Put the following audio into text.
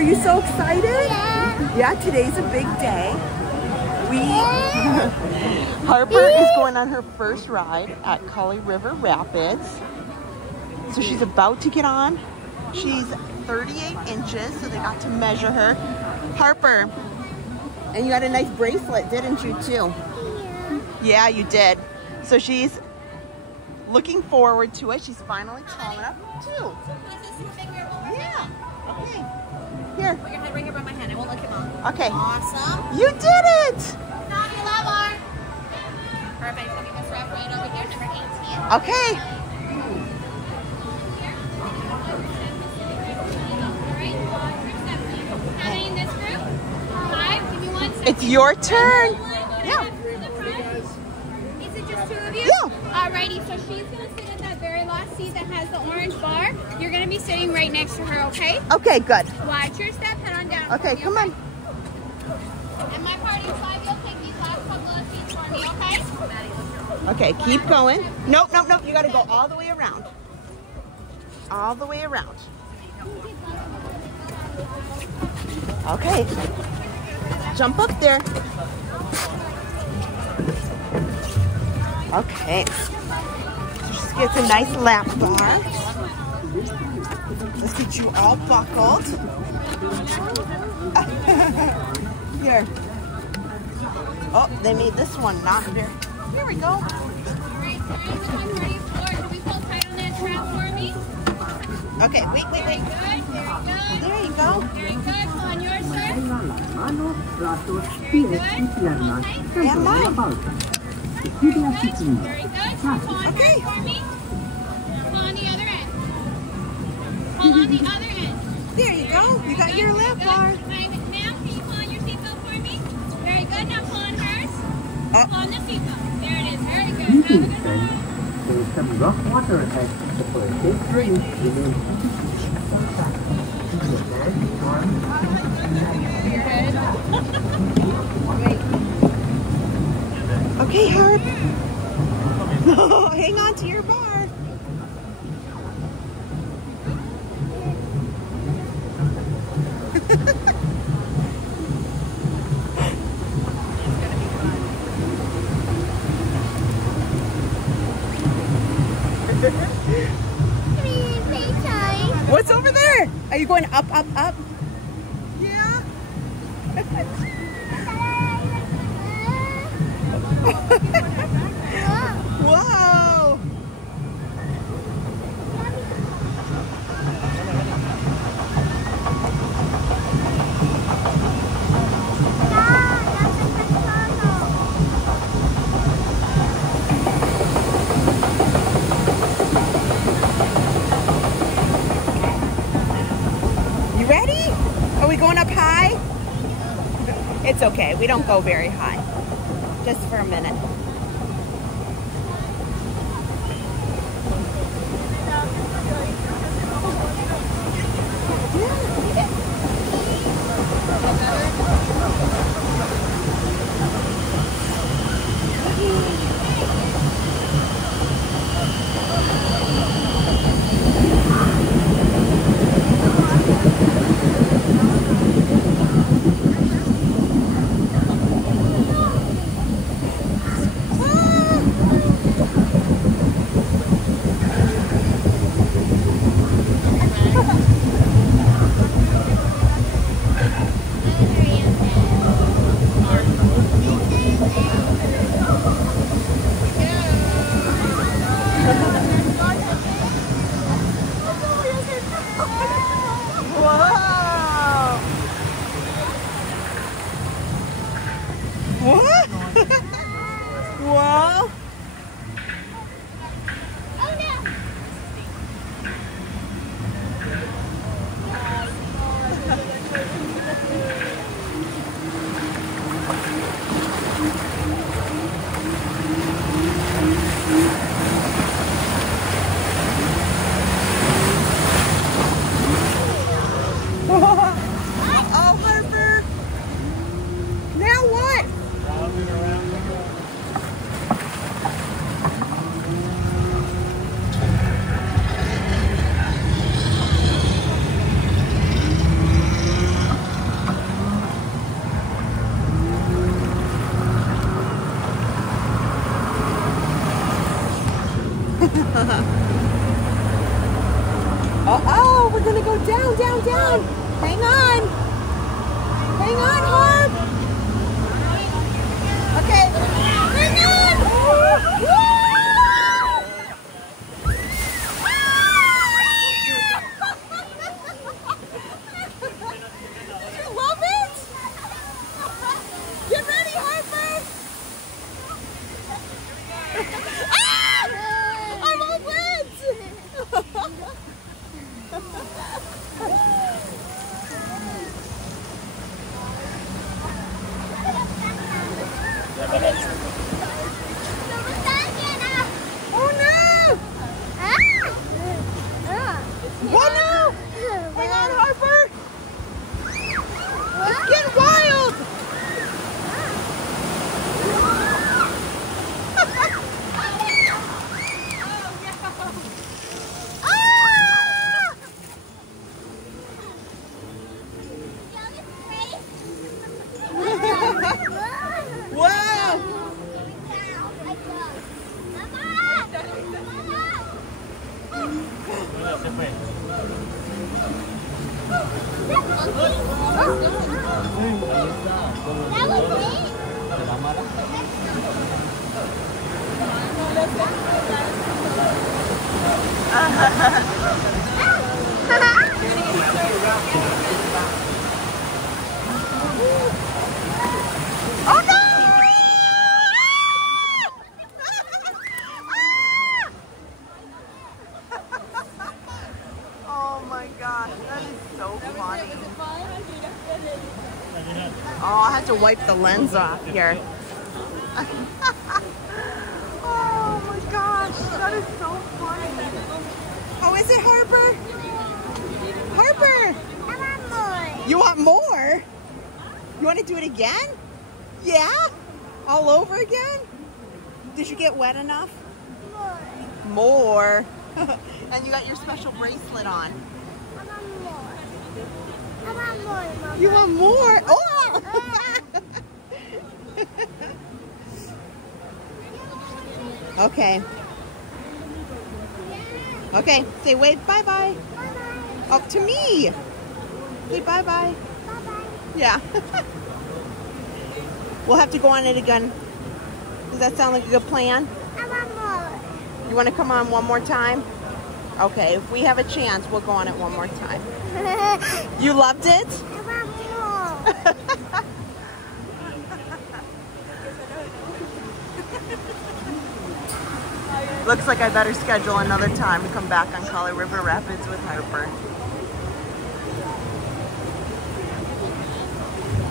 Are you so excited? Yeah. Yeah, today's a big day. Harper is going on her first ride at Kali River Rapids. So she's about to get on. She's 38 inches, so they got to measure her. Harper, and you had a nice bracelet, didn't you, too? Yeah, you did. So she's looking forward to it. She's finally tall enough, too. Yeah. Okay. Here. Put your head right here by my hand. I won't look him up. Okay. Awesome. You did it. Now you love her. Perfect. Let me just wrap right over here. Number 18. Okay. How many in this group? 5. Give me 1 second. It's your turn. Yeah. Is it just 2 of you? Yeah. Alrighty, so she's going to sit at that very last seat that has the orange bar. You're going to be sitting right next to her, okay? Okay, good. Watch your step, head on down. Okay, come on. And my party 5, you'll take these last couple of seats for me, okay? Okay, keep going. Nope, nope, nope. You got to go all the way around. All the way around. Okay. Jump up there. Okay. So she gets a nice lap bar. Let's get you all buckled. Here. Oh, they made this one not very. Here we go. Okay, wait. Very good. There you go. Very good. Come on, yours, sir. Very good. And mine. Very good. Come on, Okay. for me. Come on the other end. Come on the other end. There you go. You got your lap bar. Now, can you pull on your seatbelt for me? Very good. Now pull on hers. Pull on the seatbelt. There it is. Very good. Have a good one. There's some rough water at the first drink. Okay, Harp. Hang on to your bar. What's over there? Are you going up, up, up? Yeah. Whoa. You ready? Are we going up high? It's okay. We don't go very high. Just for a minute. Uh-oh, we're gonna go down, down, down. Hang on. Hang on, Harp. Okay. Hang on. Woo! Did you love it? Get ready, Harper. Ah! I'm all wet. Oh no! Oh no! Hang on, Harper! It's getting wild! Wow! Oh no! Oh my gosh, that is so funny. Oh, I have to wipe the lens off here. Oh my gosh, that is so funny. Oh, is it Harper? Harper! I want more. You want more? You want to do it again? Yeah? All over again? Did you get wet enough? More. More. And you got your special bracelet on. I want more. I want more, Mama. You want more? Oh! Okay. Okay, say wave bye-bye. Bye-bye. Up to me. Say bye-bye. Bye-bye. Yeah. We'll have to go on it again. Does that sound like a good plan? I want more. You want to come on one more time? Okay, if we have a chance, we'll go on it one more time. You loved it? I want more. Looks like I better schedule another time to come back on Collie River Rapids with Harper.